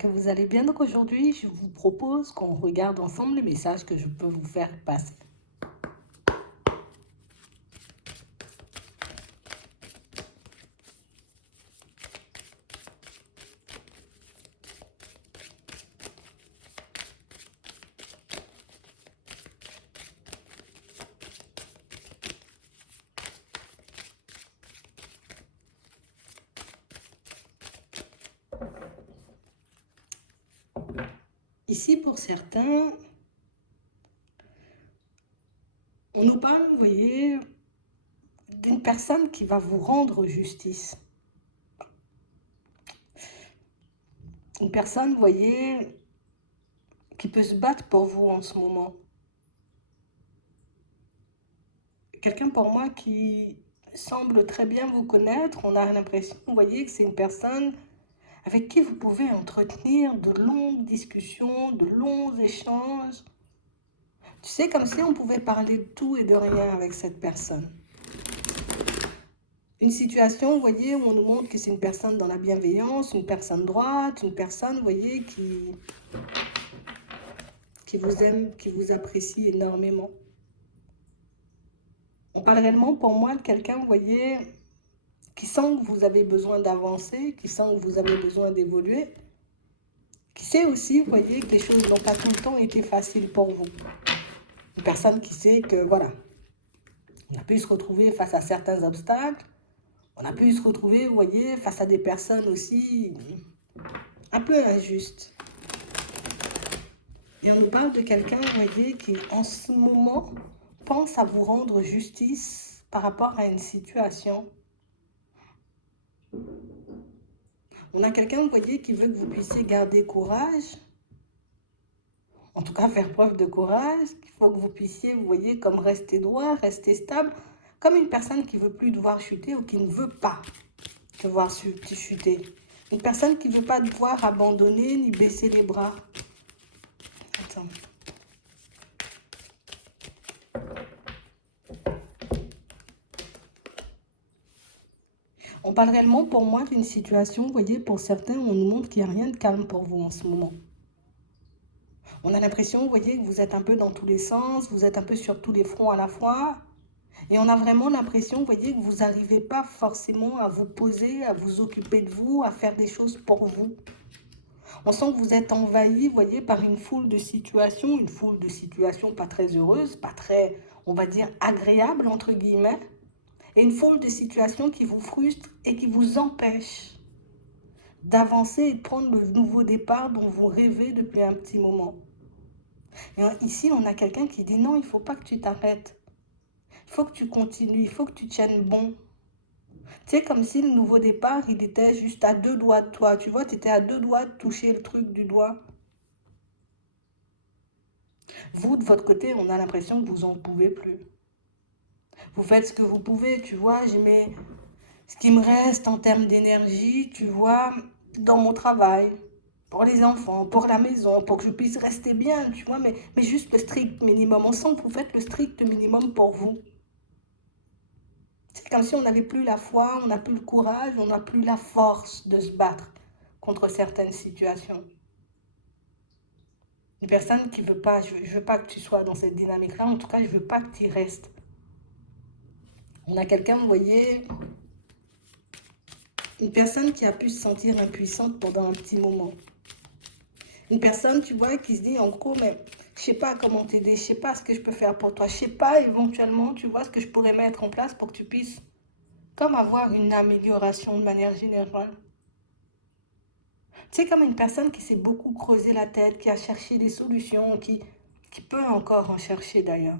que vous allez bien. Donc aujourd'hui, je vous propose qu'on regarde ensemble les messages que je peux vous faire passer. Ici, pour certains, on nous parle, vous voyez, d'une personne qui va vous rendre justice. Une personne, vous voyez, qui peut se battre pour vous en ce moment. Quelqu'un pour moi qui semble très bien vous connaître. On a l'impression, vous voyez, que c'est une personne avec qui vous pouvez entretenir de longues discussions, de longs échanges. Tu sais, comme si on pouvait parler de tout et de rien avec cette personne. Une situation, vous voyez, où on nous montre que c'est une personne dans la bienveillance, une personne droite, une personne, vous voyez, qui vous aime, qui vous apprécie énormément. On parle réellement pour moi de quelqu'un, vous voyez, qui sent que vous avez besoin d'avancer, qui sent que vous avez besoin d'évoluer, qui sait aussi, vous voyez, que les choses n'ont pas tout le temps été faciles pour vous. Une personne qui sait que, voilà, on a pu se retrouver face à certains obstacles, on a pu se retrouver, vous voyez, face à des personnes aussi un peu injustes. Et on nous parle de quelqu'un, vous voyez, qui en ce moment pense à vous rendre justice par rapport à une situation. On a quelqu'un, vous voyez, qui veut que vous puissiez garder courage, en tout cas faire preuve de courage, qu'il faut que vous puissiez, vous voyez, comme rester droit, rester stable, comme une personne qui ne veut plus devoir chuter ou qui ne veut pas devoir chuter. Une personne qui ne veut pas devoir abandonner ni baisser les bras. Attends. On parle réellement pour moi d'une situation, vous voyez, pour certains, on nous montre qu'il n'y a rien de calme pour vous en ce moment. On a l'impression, vous voyez, que vous êtes un peu dans tous les sens, vous êtes un peu sur tous les fronts à la fois. Et on a vraiment l'impression, vous voyez, que vous n'arrivez pas forcément à vous poser, à vous occuper de vous, à faire des choses pour vous. On sent que vous êtes envahi, vous voyez, par une foule de situations pas très heureuses, pas très, on va dire, agréables, entre guillemets, et une foule de situations qui vous frustrent et qui vous empêchent d'avancer et de prendre le nouveau départ dont vous rêvez depuis un petit moment. Et ici, on a quelqu'un qui dit non, il ne faut pas que tu t'arrêtes. Il faut que tu continues, il faut que tu tiennes bon. Tu sais, comme si le nouveau départ, il était juste à 2 doigts de toi. Tu vois, tu étais à 2 doigts de toucher le truc du doigt. Vous, de votre côté, on a l'impression que vous n'en pouvez plus. Vous faites ce que vous pouvez, tu vois. Je mets ce qui me reste en termes d'énergie, tu vois, dans mon travail, pour les enfants, pour la maison, pour que je puisse rester bien, tu vois, mais juste le strict minimum. On sent que vous faites le strict minimum pour vous. C'est comme si on n'avait plus la foi, on n'a plus le courage, on n'a plus la force de se battre contre certaines situations. Une personne qui veut pas, je veux pas que tu sois dans cette dynamique-là, en tout cas, je veux pas que tu y restes. On a quelqu'un, vous voyez, une personne qui a pu se sentir impuissante pendant un petit moment. Une personne, tu vois, qui se dit en gros, mais je sais pas comment t'aider, je sais pas ce que je peux faire pour toi, je sais pas éventuellement, tu vois, ce que je pourrais mettre en place pour que tu puisses comme avoir une amélioration de manière générale. Tu sais, comme une personne qui s'est beaucoup creusé la tête, qui a cherché des solutions, qui peut encore en chercher d'ailleurs.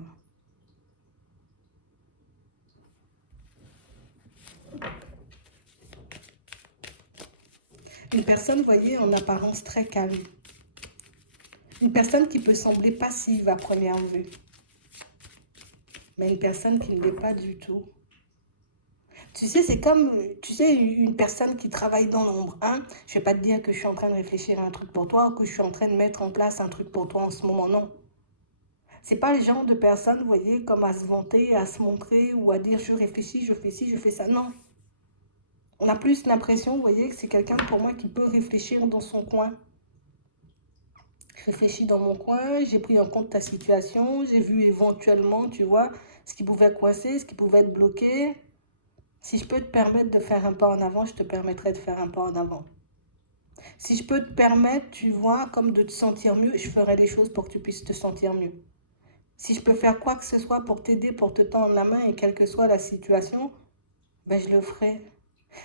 Une personne, vous voyez, en apparence très calme. Une personne qui peut sembler passive à première vue. Mais une personne qui ne l'est pas du tout. Tu sais, c'est comme, tu sais, une personne qui travaille dans l'ombre. Hein? Je ne vais pas te dire que je suis en train de réfléchir à un truc pour toi ou que je suis en train de mettre en place un truc pour toi en ce moment, non. C'est pas le genre de personne, vous voyez, comme à se vanter, à se montrer ou à dire je réfléchis, je fais ci, je fais ça. Non. On a plus l'impression, vous voyez, que c'est quelqu'un pour moi qui peut réfléchir dans son coin. Je réfléchis dans mon coin, j'ai pris en compte ta situation, j'ai vu éventuellement, tu vois, ce qui pouvait coincer, ce qui pouvait être bloqué. Si je peux te permettre de faire un pas en avant, je te permettrai de faire un pas en avant. Si je peux te permettre, tu vois, comme de te sentir mieux, je ferai les choses pour que tu puisses te sentir mieux. Si je peux faire quoi que ce soit pour t'aider, pour te tendre la main, et quelle que soit la situation, ben je le ferai.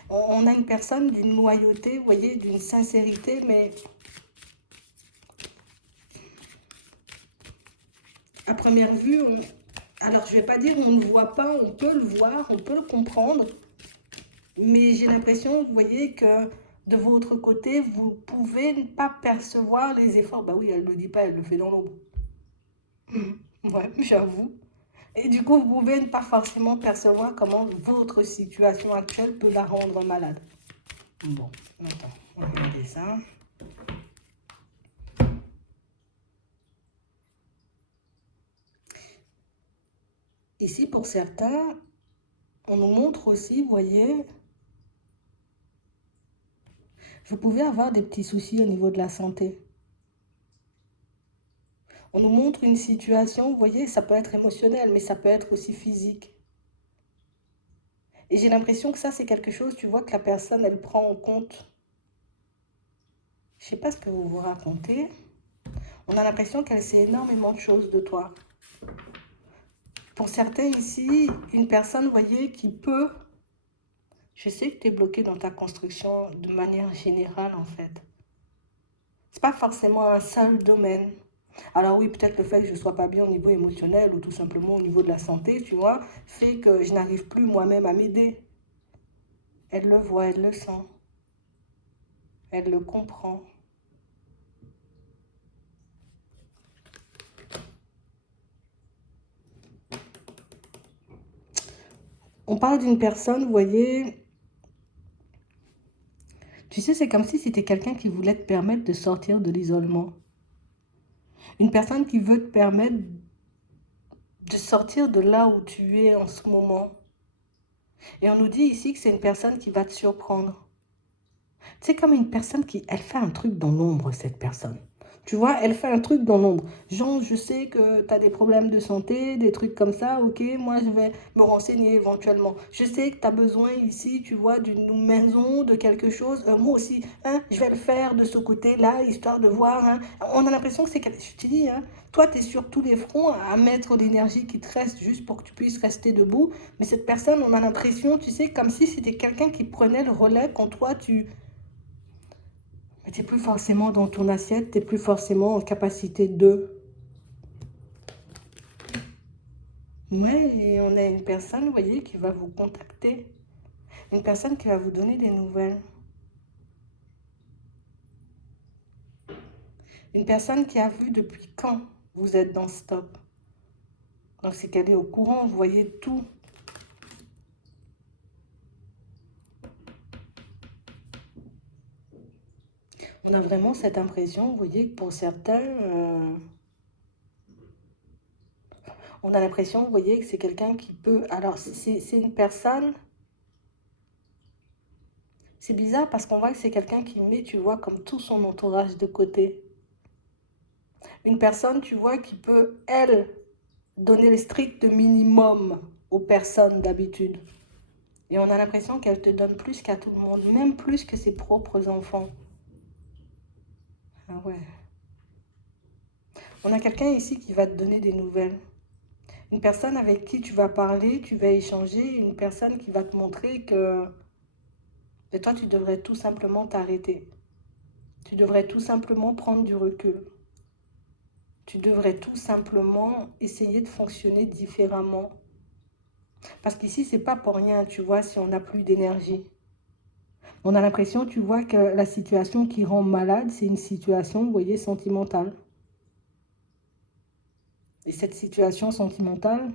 On a une personne d'une loyauté, vous voyez, d'une sincérité, mais à première vue, alors je ne vais pas dire on ne le voit pas, on peut le voir, on peut le comprendre, mais j'ai l'impression, vous voyez, que de votre côté, vous pouvez ne pas percevoir les efforts. Bah oui, elle ne le dit pas, elle le fait dans l'ombre. Ouais, j'avoue. Et du coup, vous pouvez ne pas forcément percevoir comment votre situation actuelle peut la rendre malade. Bon, attends, on va regarder ça. Ici, pour certains, on nous montre aussi, vous voyez, vous pouvez avoir des petits soucis au niveau de la santé. On nous montre une situation, vous voyez, ça peut être émotionnel, mais ça peut être aussi physique. Et j'ai l'impression que ça, c'est quelque chose, tu vois, que la personne, elle prend en compte. Je ne sais pas ce que vous vous racontez. On a l'impression qu'elle sait énormément de choses de toi. Pour certains ici, une personne, vous voyez, qui peut... Je sais que tu es bloqué dans ta construction de manière générale, en fait. C'est pas forcément un seul domaine. Alors oui, peut-être le fait que je ne sois pas bien au niveau émotionnel ou tout simplement au niveau de la santé, tu vois, fait que je n'arrive plus moi-même à m'aider. Elle le voit, elle le sent, elle le comprend. On parle d'une personne, vous voyez, tu sais, c'est comme si c'était quelqu'un qui voulait te permettre de sortir de l'isolement. Une personne qui veut te permettre de sortir de là où tu es en ce moment. Et on nous dit ici que c'est une personne qui va te surprendre. C'est comme une personne qui, elle fait un truc dans l'ombre, cette personne. Tu vois, elle fait un truc dans l'ombre. Genre, je sais que tu as des problèmes de santé, des trucs comme ça, ok, moi je vais me renseigner éventuellement. Je sais que tu as besoin ici, tu vois, d'une maison, de quelque chose. Moi aussi, hein, je vais le faire de ce côté-là, histoire de voir. Hein. On a l'impression que c'est... Je te dis, hein, toi, tu es sur tous les fronts à mettre l'énergie qui te reste juste pour que tu puisses rester debout. Mais cette personne, on a l'impression, tu sais, comme si c'était quelqu'un qui prenait le relais quand toi, mais tu n'es plus forcément dans ton assiette, tu n'es plus forcément en capacité de. Ouais, et on a une personne, vous voyez, qui va vous contacter. Une personne qui va vous donner des nouvelles. Une personne qui a vu depuis quand vous êtes dans Stop. Donc c'est qu'elle est au courant, vous voyez tout. On a vraiment cette impression, vous voyez, que pour certains, on a l'impression, vous voyez, que c'est quelqu'un qui peut... Alors, c'est une personne... C'est bizarre parce qu'on voit que c'est quelqu'un qui met, tu vois, comme tout son entourage de côté. Une personne, tu vois, qui peut, elle, donner le strict minimum aux personnes d'habitude. Et on a l'impression qu'elle te donne plus qu'à tout le monde, même plus que ses propres enfants. Ah ouais. On a quelqu'un ici qui va te donner des nouvelles. Une personne avec qui tu vas parler, tu vas échanger, une personne qui va te montrer que et toi, tu devrais tout simplement t'arrêter. Tu devrais tout simplement prendre du recul. Tu devrais tout simplement essayer de fonctionner différemment. Parce qu'ici, c'est pas pour rien, tu vois, si on n'a plus d'énergie. On a l'impression, tu vois, que la situation qui rend malade, c'est une situation, vous voyez, sentimentale. Et cette situation sentimentale,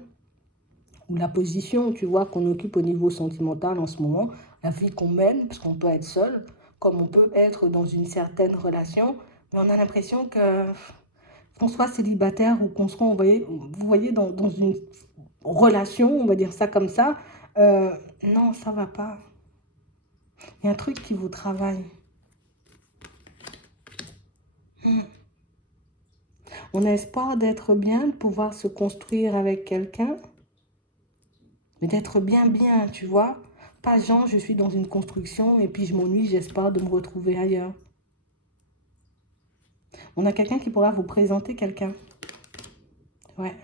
ou la position, tu vois, qu'on occupe au niveau sentimental en ce moment, la vie qu'on mène, parce qu'on peut être seul, comme on peut être dans une certaine relation, mais on a l'impression que qu'on soit célibataire ou qu'on soit, vous voyez dans une relation, on va dire ça comme ça, non, ça va pas. Il y a un truc qui vous travaille. On a espoir d'être bien, de pouvoir se construire avec quelqu'un, mais d'être bien, tu vois. Pas genre, je suis dans une construction et puis je m'ennuie, j'espère de me retrouver ailleurs. On a quelqu'un qui pourra vous présenter quelqu'un. Ouais.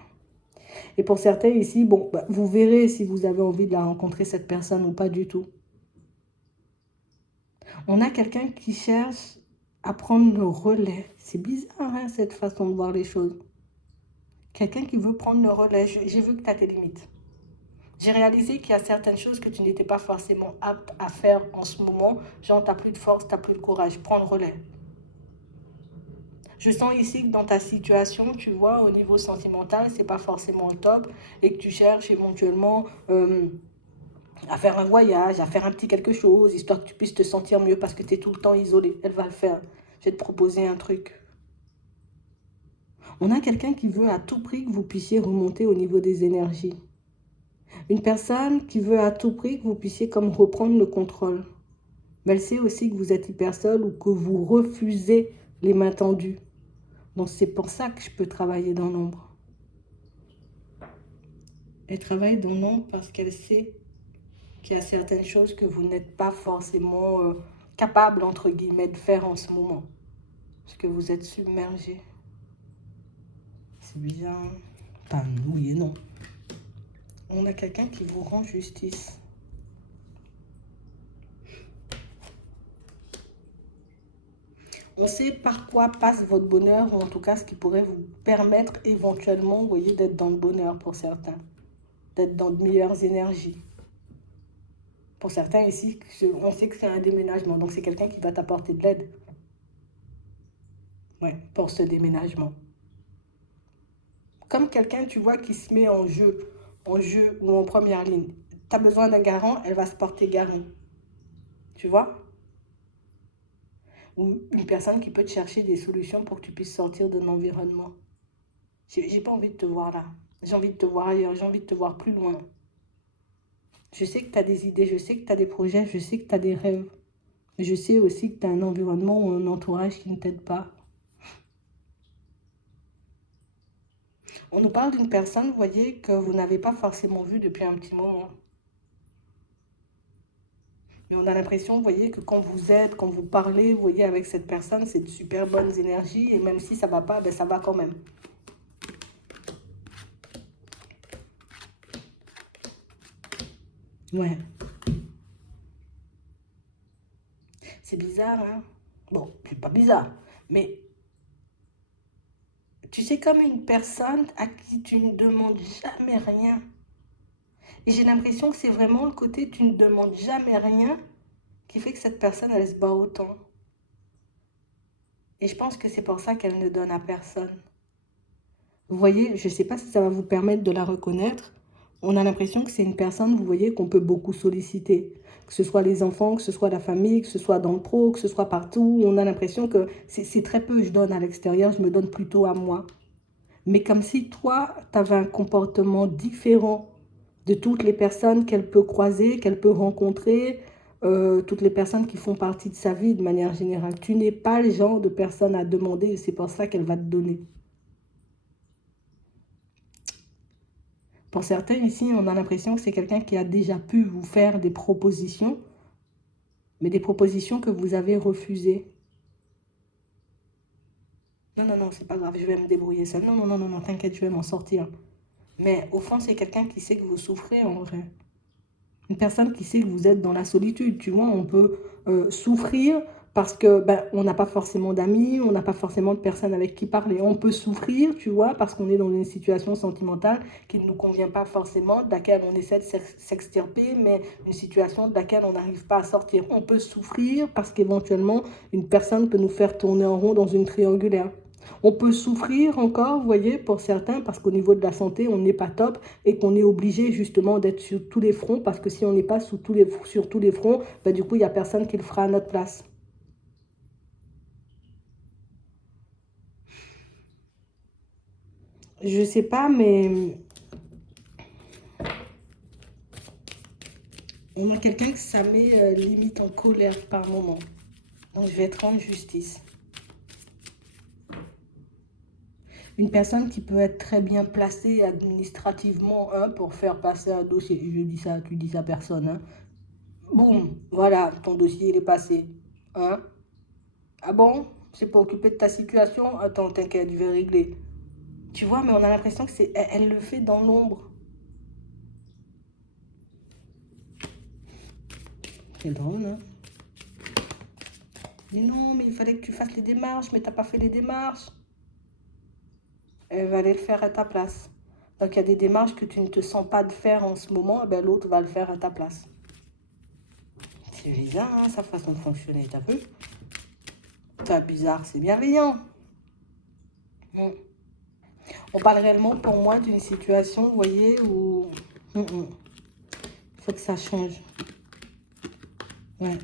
Et pour certains ici, bon, bah, vous verrez si vous avez envie de la rencontrer, cette personne, ou pas du tout. On a quelqu'un qui cherche à prendre le relais. C'est bizarre, hein, cette façon de voir les choses. Quelqu'un qui veut prendre le relais. J'ai vu que tu as tes limites. J'ai réalisé qu'il y a certaines choses que tu n'étais pas forcément apte à faire en ce moment. Genre, tu n'as plus de force, tu n'as plus de courage. Prends le relais. Je sens ici que dans ta situation, tu vois, au niveau sentimental, c'est pas forcément le top et que tu cherches éventuellement à faire un voyage, à faire un petit quelque chose, histoire que tu puisses te sentir mieux parce que tu es tout le temps isolé. Elle va le faire. Je vais te proposer un truc. On a quelqu'un qui veut à tout prix que vous puissiez remonter au niveau des énergies. Une personne qui veut à tout prix que vous puissiez comme reprendre le contrôle. Mais elle sait aussi que vous êtes hyper seul ou que vous refusez les mains tendues. Donc c'est pour ça que je peux travailler dans l'ombre. Elle travaille dans l'ombre parce qu'elle sait qu'il y a certaines choses que vous n'êtes pas forcément capable, entre guillemets, de faire en ce moment. Parce que vous êtes submergé. C'est bizarre. Enfin, oui et non. On a quelqu'un qui vous rend justice. On sait par quoi passe votre bonheur, ou en tout cas ce qui pourrait vous permettre éventuellement, vous voyez, d'être dans le bonheur pour certains. D'être dans de meilleures énergies. Pour certains ici, on sait que c'est un déménagement, donc c'est quelqu'un qui va t'apporter de l'aide. Ouais, pour ce déménagement. Comme quelqu'un, tu vois, qui se met en jeu ou en première ligne. Tu as besoin d'un garant, elle va se porter garant. Tu vois? Ou une personne qui peut te chercher des solutions pour que tu puisses sortir de l'environnement. J'ai pas envie de te voir là. J'ai envie de te voir ailleurs, j'ai envie de te voir plus loin. Je sais que tu as des idées, je sais que tu as des projets, je sais que tu as des rêves. Mais je sais aussi que tu as un environnement ou un entourage qui ne t'aide pas. On nous parle d'une personne, vous voyez, que vous n'avez pas forcément vue depuis un petit moment. Mais on a l'impression, vous voyez, que quand vous êtes, quand vous parlez, vous voyez, avec cette personne, c'est de super bonnes énergies. Et même si ça ne va pas, ben ça va quand même. Ouais. C'est bizarre, hein? Bon, c'est pas bizarre. Mais tu sais, comme une personne à qui tu ne demandes jamais rien. Et j'ai l'impression que c'est vraiment le côté tu ne demandes jamais rien qui fait que cette personne, elle se bat autant. Et je pense que c'est pour ça qu'elle ne donne à personne. Vous voyez, je ne sais pas si ça va vous permettre de la reconnaître. On a l'impression que c'est une personne, vous voyez, qu'on peut beaucoup solliciter. Que ce soit les enfants, que ce soit la famille, que ce soit dans le pro, que ce soit partout. On a l'impression que c'est très peu je donne à l'extérieur, je me donne plutôt à moi. Mais comme si toi, tu avais un comportement différent de toutes les personnes qu'elle peut croiser, qu'elle peut rencontrer, toutes les personnes qui font partie de sa vie de manière générale. Tu n'es pas le genre de personne à demander et c'est pour ça qu'elle va te donner. Pour certains ici, on a l'impression que c'est quelqu'un qui a déjà pu vous faire des propositions, mais des propositions que vous avez refusées. Non, non, non, c'est pas grave, je vais me débrouiller seule. Non, non, non, non, non, t'inquiète, je vais m'en sortir. Mais au fond, c'est quelqu'un qui sait que vous souffrez en vrai. Une personne qui sait que vous êtes dans la solitude, tu vois, on peut souffrir parce que ben, on n'a pas forcément d'amis, on n'a pas forcément de personnes avec qui parler. On peut souffrir, tu vois, parce qu'on est dans une situation sentimentale qui ne nous convient pas forcément, de laquelle on essaie de s'extirper, mais une situation de laquelle on n'arrive pas à sortir. On peut souffrir parce qu'éventuellement, une personne peut nous faire tourner en rond dans une triangulaire. On peut souffrir encore, vous voyez, pour certains, parce qu'au niveau de la santé, on n'est pas top et qu'on est obligé justement d'être sur tous les fronts, parce que si on n'est pas sur tous les fronts, ben, du coup, il n'y a personne qui le fera à notre place. Je sais pas, mais on a quelqu'un que ça met limite en colère par moment. Donc, je vais te rendre justice. Une personne qui peut être très bien placée administrativement hein, pour faire passer un dossier. Je dis ça, tu dis ça à personne. Hein. Boum, voilà, ton dossier il est passé. Hein? Ah bon? C'est pas occupé de ta situation? Attends, t'inquiète, je vais régler. Tu vois, mais on a l'impression que c'est elle le fait dans l'ombre. C'est drôle, hein? Mais non, mais il fallait que tu fasses les démarches, mais t'as pas fait les démarches. Elle va aller le faire à ta place. Donc il y a des démarches que tu ne te sens pas de faire en ce moment, et ben, l'autre va le faire à ta place. C'est bizarre, hein, sa façon de fonctionner, t'as vu? C'est bizarre, c'est bienveillant. Mm. On parle réellement pour moi d'une situation, vous voyez, où il faut que ça change. Ouais,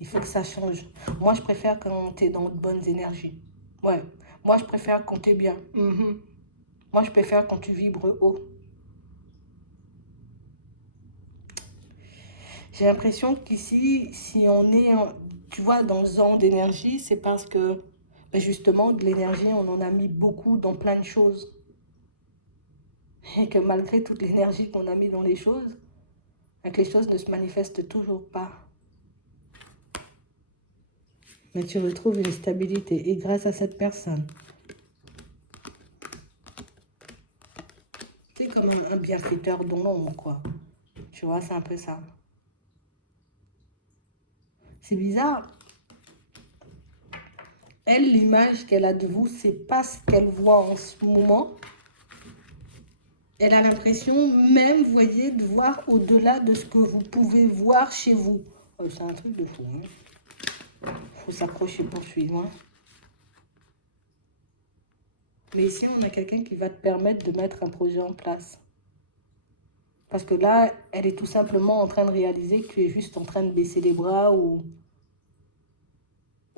il faut que ça change. Moi, je préfère quand tu es dans de bonnes énergies. Ouais, moi, je préfère quand tu es bien. Moi, je préfère quand tu vibres haut. J'ai l'impression qu'ici, si on est, tu vois, dans ce genre d'énergie, c'est parce que, ben justement, de l'énergie, on en a mis beaucoup dans plein de choses. Et que malgré toute l'énergie qu'on a mis dans les choses, les choses ne se manifestent toujours pas. Mais tu retrouves une stabilité. Et grâce à cette personne. C'est comme un bienfaiteur dans l'ombre, quoi. Tu vois, c'est un peu ça. C'est bizarre. Elle, l'image qu'elle a de vous, c'est pas ce qu'elle voit en ce moment. Elle a l'impression même, vous voyez, de voir au-delà de ce que vous pouvez voir chez vous. Oh, c'est un truc de fou. Hein. Faut s'accrocher pour suivre. Hein. Mais ici, on a quelqu'un qui va te permettre de mettre un projet en place. Parce que là, elle est tout simplement en train de réaliser que tu es juste en train de baisser les bras ou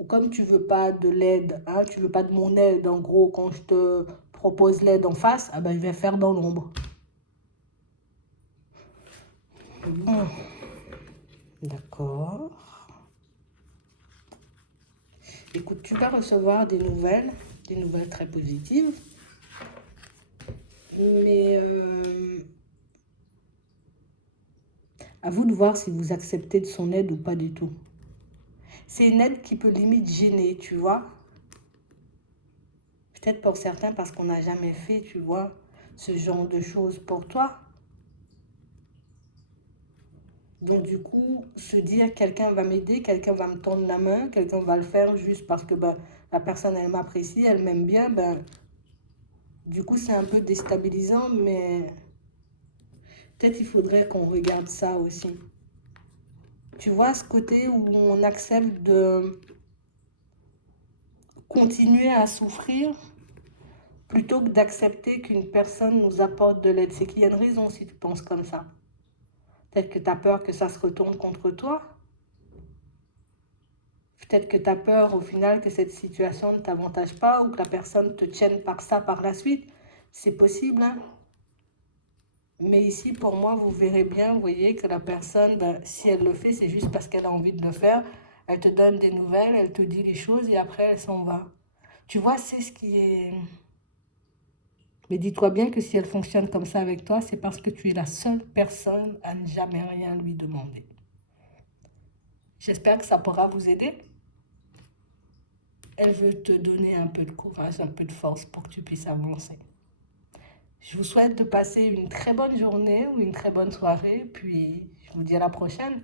comme tu veux pas de l'aide, hein, tu veux pas de mon aide, en gros, quand je te propose l'aide en face, ah ben, je vais faire dans l'ombre. Bon. D'accord. Écoute, tu vas recevoir des nouvelles très positives. Mais à vous de voir si vous acceptez de son aide ou pas du tout. C'est une aide qui peut limite gêner, tu vois. Peut-être pour certains parce qu'on n'a jamais fait, tu vois, ce genre de choses pour toi. Donc du coup, se dire quelqu'un va m'aider, quelqu'un va me tendre la main, quelqu'un va le faire juste parce que ben, la personne elle m'apprécie, elle m'aime bien, ben, du coup c'est un peu déstabilisant, mais peut-être il faudrait qu'on regarde ça aussi. Tu vois ce côté où on accepte de continuer à souffrir plutôt que d'accepter qu'une personne nous apporte de l'aide. C'est qu'il y a une raison si tu penses comme ça. Peut-être que tu as peur que ça se retourne contre toi. Peut-être que tu as peur au final que cette situation ne t'avantage pas ou que la personne te tienne par ça par la suite. C'est possible. Hein? Mais ici, pour moi, vous verrez bien, vous voyez, que la personne, ben, si elle le fait, c'est juste parce qu'elle a envie de le faire. Elle te donne des nouvelles, elle te dit les choses et après, elle s'en va. Tu vois, c'est ce qui est... Mais dis-toi bien que si elle fonctionne comme ça avec toi, c'est parce que tu es la seule personne à ne jamais rien lui demander. J'espère que ça pourra vous aider. Elle veut te donner un peu de courage, un peu de force pour que tu puisses avancer. Je vous souhaite de passer une très bonne journée ou une très bonne soirée, puis je vous dis à la prochaine.